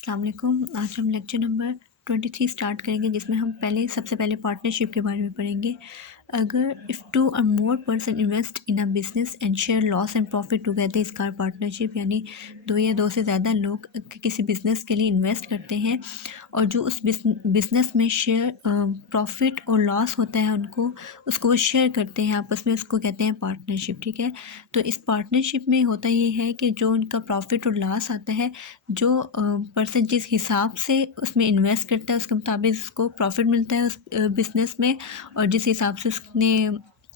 अस्सलाम वालेकुम। आज हम लेक्चर नंबर 23 स्टार्ट करेंगे, जिसमें हम सबसे पहले पार्टनरशिप के बारे में पढ़ेंगे। अगर इफ़ टू और more person invest in a business and share loss and profit together is called partnership. यानी दो या दो से ज़्यादा लोग किसी बिज़नेस के लिए इन्वेस्ट करते हैं और जो उस बिज़नेस में शेयर प्रॉफिट और लॉस होता है उसको वो शेयर करते हैं आपस में, उसको कहते हैं पार्टनरशिप। ठीक है, तो इस पार्टनरशिप में होता ये है कि जो उनका प्रॉफिट और लॉस आता है, जो पर्सन जिस हिसाब से उसमें इन्वेस्ट करता है उसके मुताबिक उसको प्रॉफिट मिलता है उस बिज़नेस में, और जिस हिसाब से उसने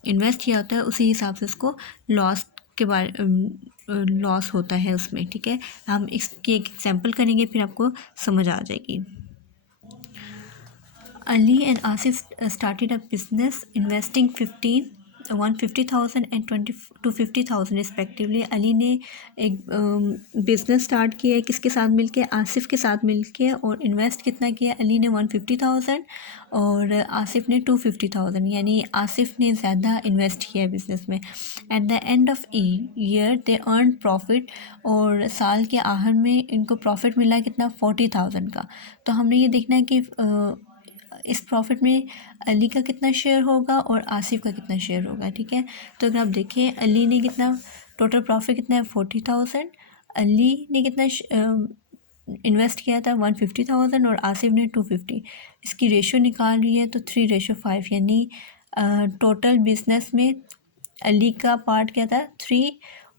इन्वेस्ट किया होता है उसी हिसाब से उसको लॉस के बारे लॉस होता है उसमें। ठीक है, हम इसकी एक एग्जांपल करेंगे, फिर आपको समझ आ जाएगी। Ali and Asif started a business investing 150,000 and 250,000 respectively. Ali ने एक बिज़नेस स्टार्ट किया है किसके साथ मिलके, आसिफ के साथ मिलके, और इन्वेस्ट कितना किया, अली ने 150,000 और आसिफ ने 250,000, यानी आसिफ ने ज़्यादा इन्वेस्ट किया है बिज़नेस में। At the end of year they earn profit, और साल के आखिर में इनको प्रॉफिट मिला कितना, 40,000 का। तो हमने ये देखना है कि इस प्रॉफिट में अली का कितना शेयर होगा और आसिफ का कितना शेयर होगा। ठीक है, तो अगर आप देखें अली ने कितना टोटल प्रॉफिट कितना है 40,000, अली ने कितना इन्वेस्ट किया था 150,000 और आसिफ ने 250। इसकी रेशो निकाल रही है तो 3:5, यानी टोटल बिजनेस में अली का पार्ट क्या था 3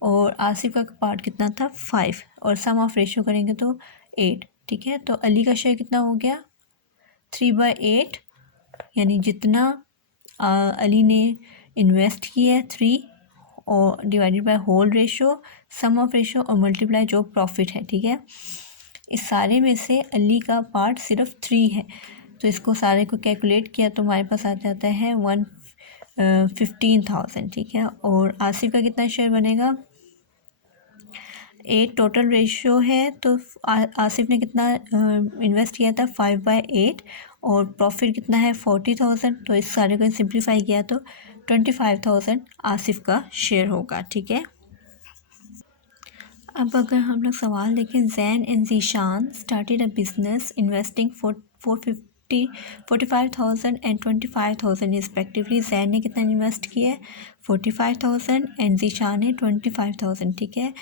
और आसिफ का पार्ट कितना था 5, और सम ऑफ रेशो करेंगे तो 8। ठीक है, तो अली का शेयर कितना हो गया 3/8, यानी जितना अली ने इन्वेस्ट किया है 3 और divided by whole ratio, sum of ratio और मल्टीप्लाई जो प्रॉफिट है। ठीक है, इस सारे में से अली का पार्ट सिर्फ 3 है, तो इसको सारे को कैलकुलेट किया तो हमारे पास आ जाता है 15,000। ठीक है, और आसिफ का कितना शेयर बनेगा 8 टोटल रेशियो है, तो आसिफ ने कितना इन्वेस्ट किया था 5/8 और प्रॉफिट कितना है 40,000, तो इस सारे को सिंप्लीफाई किया तो 25,000 आसिफ का शेयर होगा। ठीक है, अब अगर हम लोग सवाल देखें, Jain and Zeeshan started a business investing 45,000 and 25,000 respectively. Jain ने कितना इन्वेस्ट किया है 45,000 एंड जीशान ने 25,000। ठीक है,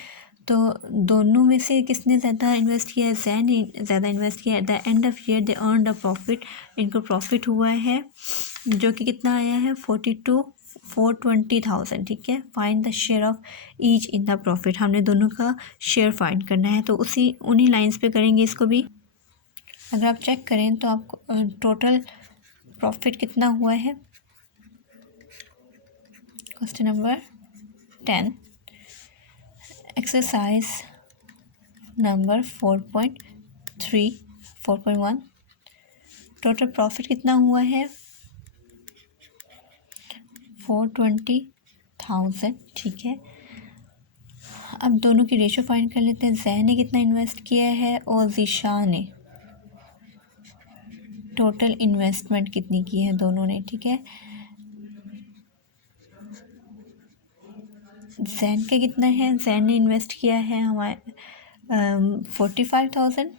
तो दोनों में से किसने ज़्यादा इन्वेस्ट किया है, जैन ने ज़्यादा इन्वेस्ट किया। At the end of year they earn the profit, इनको प्रॉफिट हुआ है जो कि कितना आया है 420,000। ठीक है, find the share of each in the profit, हमने दोनों का शेयर फाइंड करना है, तो उन्हीं लाइंस पे करेंगे इसको भी। अगर आप चेक करें तो आपको टोटल प्रॉफिट कितना हुआ है, question number 10 exercise number 4.1 total profit कितना हुआ है 420,000। ठीक है, अब दोनों की रेशो फाइंड कर लेते हैं। जैन ने कितना इन्वेस्ट किया है और जीशान ने टोटल इन्वेस्टमेंट कितनी की है दोनों ने। ठीक है, जैन का कितना है, जैन ने इन्वेस्ट किया है हमारे 45,000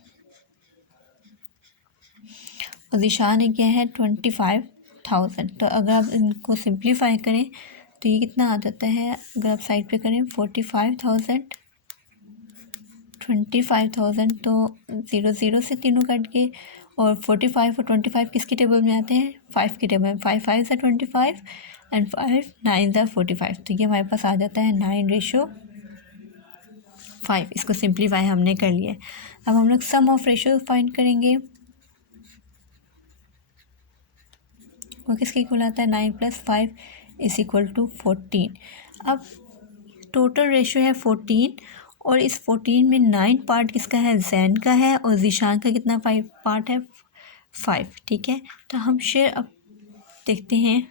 और जीशान ने किया है 25,000। तो अगर आप इनको सिंप्लीफाई करें तो ये कितना आ जाता है, अगर आप साइड पे करें 45,000 25,000, तो 0 से तीनों कट के, और 45 और 25 किसकी टेबल में आते हैं 5 की टेबल में, 5 5 ज़ा 25 एंड 5 9 ज़ा 45, तो ये हमारे पास आ जाता है 9:5। इसको सिंप्लीफाई हमने कर लिया है। अब हम लोग सम ऑफ रेशो फाइंड करेंगे, वो किसके इक्वल आता है 9 + 5 = 14। अब टोटल रेशो है 14 और इस 14 में 9 पार्ट किसका है, जैन का है, और जीशान का कितना 5 पार्ट है 5। ठीक है, तो हम शेयर अब देखते हैं,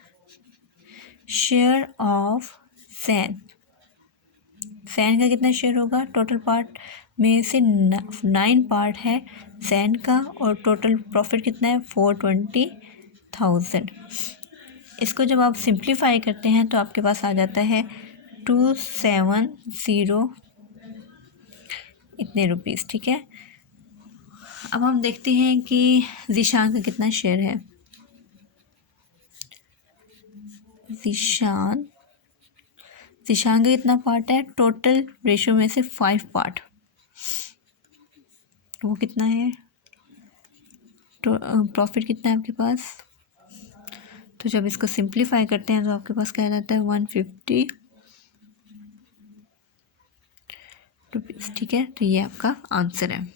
शेयर ऑफ जैन, जैन का कितना शेयर होगा, टोटल पार्ट में से 9 पार्ट है जैन का, और टोटल प्रॉफिट कितना है 420,000। इसको जब आप सिंप्लीफाई करते हैं तो आपके पास आ जाता है 270 इतने रुपीज़। ठीक है, अब हम देखते हैं कि ज़ीशान का कितना शेयर है। ज़ीशान का कितना पार्ट है टोटल रेशो में से 5 पार्ट, वो कितना है, तो प्रॉफिट कितना है आपके पास। तो जब इसको सिंप्लीफाई करते हैं तो आपके पास क्या जाता है 150 रुपीज़। ठीक है, तो ये आपका आंसर है।